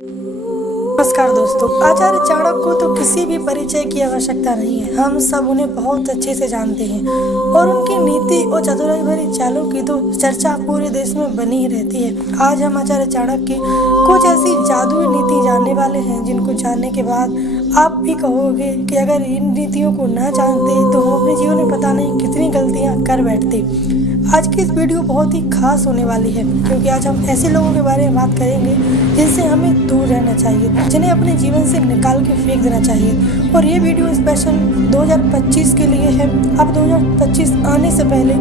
नमस्कार दोस्तों। आचार्य चाणक्य को तो किसी भी परिचय की आवश्यकता नहीं है। हम सब उन्हें बहुत अच्छे से जानते हैं और उनकी नीति और चतुराई भरी चालों की तो चर्चा पूरे देश में बनी ही रहती है। आज हम आचार्य चाणक्य की कुछ ऐसी जादुई नीति जानने वाले हैं जिनको जानने के बाद आप भी कहोगे कि अगर इन नीतियों को न जानते तो हम अपने जीवन में पता नहीं कितनी गलतियां कर बैठते। आज की इस वीडियो बहुत ही खास होने वाली है क्योंकि आज हम ऐसे लोगों के बारे में बात करेंगे जिनसे हमें दूर रहना चाहिए, जिन्हें अपने जीवन से निकाल के फेंक देना चाहिए। और ये वीडियो स्पेशल 2025 के लिए है। अब 2025 आने से पहले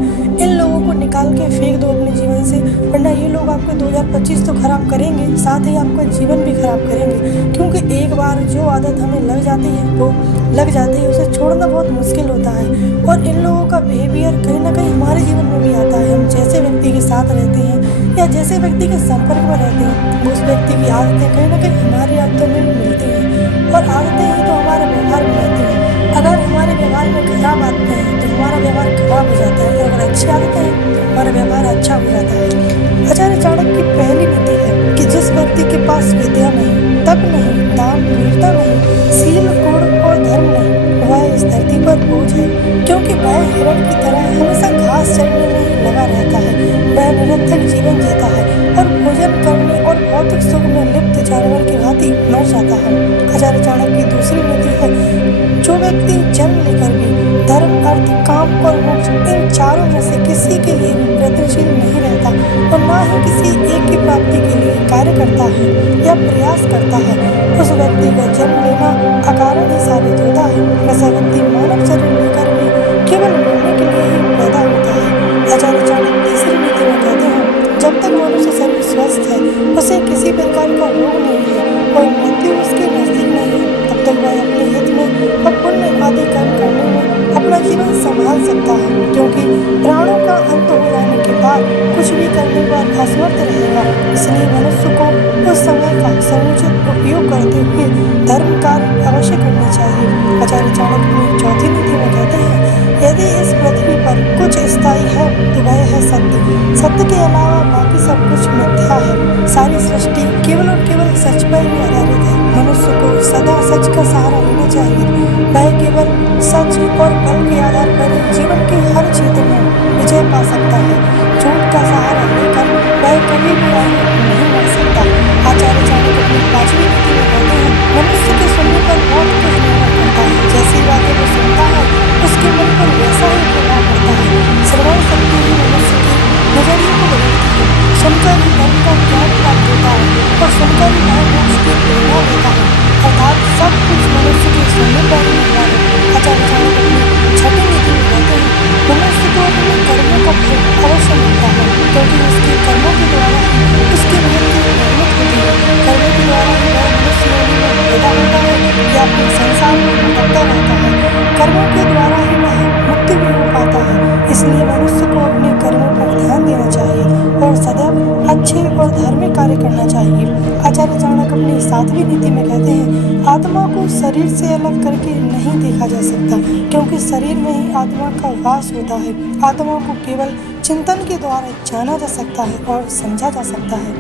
इन लोगों को निकाल के फेंक दो अपने जीवन से, वरना ये लोग आपको 2025 तो खराब करेंगे, साथ ही आपका जीवन भी खराब करेंगे। क्योंकि एक बार जो आदत हमें लग जाती है वो लग जाती है, उसे छोड़ना बहुत मुश्किल होता है। और इन लोगों का बिहेवियर कहीं ना कहीं हमारे जीवन में भी आता है। हम जैसे व्यक्ति के साथ रहते हैं या जैसे व्यक्ति के संपर्क में रहते हैं, उस व्यक्ति की आदतें कहीं ना कहीं हमारी आदतों में भी मिलती हैं और आदतें ही तो हमारा व्यवहार बनाती हैं। अगर हमारे व्यवहार में खराब आदतें हैं तो हमारा व्यवहार खराब हो जाता है, और अगर अच्छी आदतें हैं तो हमारा व्यवहार अच्छा हो जाता है। आचार्य चाणक्य की पहली नीति है कि जिस व्यक्ति के पास विद्या नहीं, तप नहीं, दान, वीरता नहीं, शील, गुण और धर्म नहीं, वह इस धरती पर बोझ है। क्योंकि वह हिरण की तरह हमेशा घास चरने में ही लगा रहता है। वह निरर्थक जीवन जीता है और भोजन करने और भौतिक सुख में लिप्त जानवर की भांति मर जाता है। आचार्य चाणक्य की दूसरी नीति है जो व्यक्ति जन्म लेकर भी धर्म, अर्थ, काम और मोक्ष इन चारों में से किसी के लिए भी प्रयत्नशील नहीं रहता और न ही किसी एक की प्राप्ति के लिए कार्य करता है या प्रयास करता है, उस व्यक्ति का जन्म लेना अकारण ही साबित होता है। ऐसा व्यक्ति मानव शरीर लेकर भी केवल मरने के लिए ही पैदा होता है। आचार्य चाणक्य तीसरी नीति में कहते हैं जब तक मनुष्य शरीर स्वस्थ है, उसे किसी प्रकार का रोग नहीं है और मृत्यु उसके नजदीक नहीं है, तब तक वह अपने हित में और पुण्य आदि कर्म करने में अपना जीवन संभाल सकता है। क्योंकि प्राणों का अंत हो जाने के बाद कुछ भी करने पर असमर्थ रहेगा। इसलिए मनुष्य को उस समय का समुचित उपयोग करते हुए धर्म कार्य अवश्य करना चाहिए। आचार्य चाणक्य अपनी चौथी नीति में कहते हैं यदि इस पृथ्वी पर कुछ स्थायी है तो वह है सत्य। सत्य के अलावा बाकी सब कुछ मिथ्या है। सारी सृष्टि केवल और केवल सच पर ही आधारित है। मनुष्य को सदा सच का सहारा लेना चाहिए। वह केवल सच और बल के आधार पर जीवन के हर क्षेत्र में विजय पा सकता है। झूठ का सहारा लेकर वह कभी भी आगे नहीं बढ़ सकता। आचार्य चाणक्य अपनी पांचवी नीति में कहते हैं मनुष्य के सुनने पर बहुत कुछ निर्भर करता है। जैसी बातें वो सुनता है उसके मन पर वैसा ही प्रभाव पड़ता है। श्रवण शक्ति ही मनुष्य के नजरिए को बदलती है। सुनकर ही धर्म का ज्ञान प्राप्त होता है और सुनकर ही वह मोक्ष की प्रेरणा देता है। अर्थात सब कुछ मनुष्य के सुनने पर ही निर्भर है। आचार्य चाणक्य अपनी छठी नीति में कहते हैं मनुष्य को अपने कर्मों का फल अवश्य मिलता है, क्योंकि उसके कर्मों के द्वारा ही उसकी मृत्यु निर्मित होती है। कर्मों के द्वारा ही वह मनुष्य योनि में पैदा होता है या फिर संसार में भटकता रहता है। कर्मों के द्वारा ही वह मुक्ति भी हो पाता है। इसलिए मनुष्य को अपने कर्मों पर ध्यान देना चाहिए और सदैव अच्छे और धार्मिक कार्य करना चाहिए। आचार्य चाणक्य अपनी सातवीं नीति में कहते हैं आत्मा को शरीर से अलग करके नहीं देखा जा सकता, क्योंकि शरीर में ही आत्मा का वास होता है। आत्मा को केवल चिंतन के द्वारा जाना जा सकता है और समझा जा सकता है।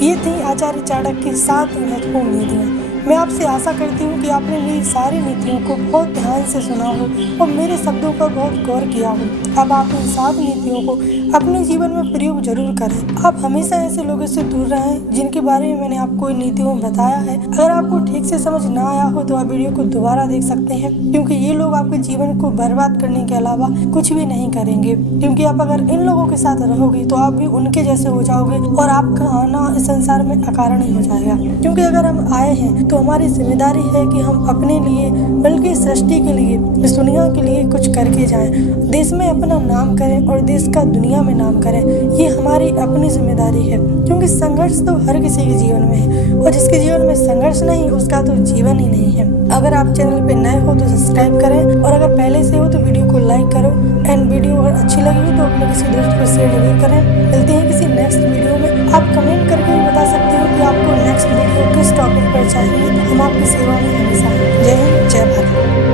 ये थी आचार्य चाणक्य की 7 महत्वपूर्ण नीतियाँ। मैं आपसे आशा करती हूँ कि आपने मेरी सारी नीतियों को बहुत ध्यान से सुना हो और मेरे शब्दों पर बहुत गौर किया हो। अब आप इन 7 नीतियों को अपने जीवन में प्रयोग जरूर करें। आप हमेशा ऐसे लोगों से दूर रहें जिनके बारे में मैंने आपको इन नीतियों में बताया है। अगर आपको ठीक से समझ ना आया हो तो आप वीडियो को दोबारा देख सकते हैं, क्योंकि ये लोग आपके जीवन को बर्बाद करने के अलावा कुछ भी नहीं करेंगे। क्योंकि आप अगर इन लोगों के साथ रहोगे तो आप भी उनके जैसे हो जाओगे और आपका आना इस संसार में अकारण ही हो जाएगा। क्योंकि अगर हम आए हैं तो हमारी जिम्मेदारी है कि हम अपने लिए बल्कि सृष्टि के लिए, इस दुनिया के लिए कुछ करके जाएं, देश में अपना नाम करें और देश का दुनिया में नाम करें। ये हमारी अपनी जिम्मेदारी है, क्योंकि संघर्ष तो हर किसी के जीवन में है और जिसके जीवन में संघर्ष नहीं उसका तो जीवन ही नहीं है। अगर आप चैनल पे नए हो तो सब्सक्राइब करें और अगर पहले से हो तो वीडियो को लाइक करो। एंड वीडियो अगर अच्छी लगी हो तो अपने किसी दोस्त को शेयर जरूर करें। मिलते हैं किसी नेक्स्ट वीडियो में। आप कमेंट करके भी बता सकते हो कि आपको नेक्स्ट वीडियो किस टॉपिक पर चाहिए। हम आपकी सेवा में हमेशा हैं। जय हिंद, जय भारत।